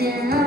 Yeah.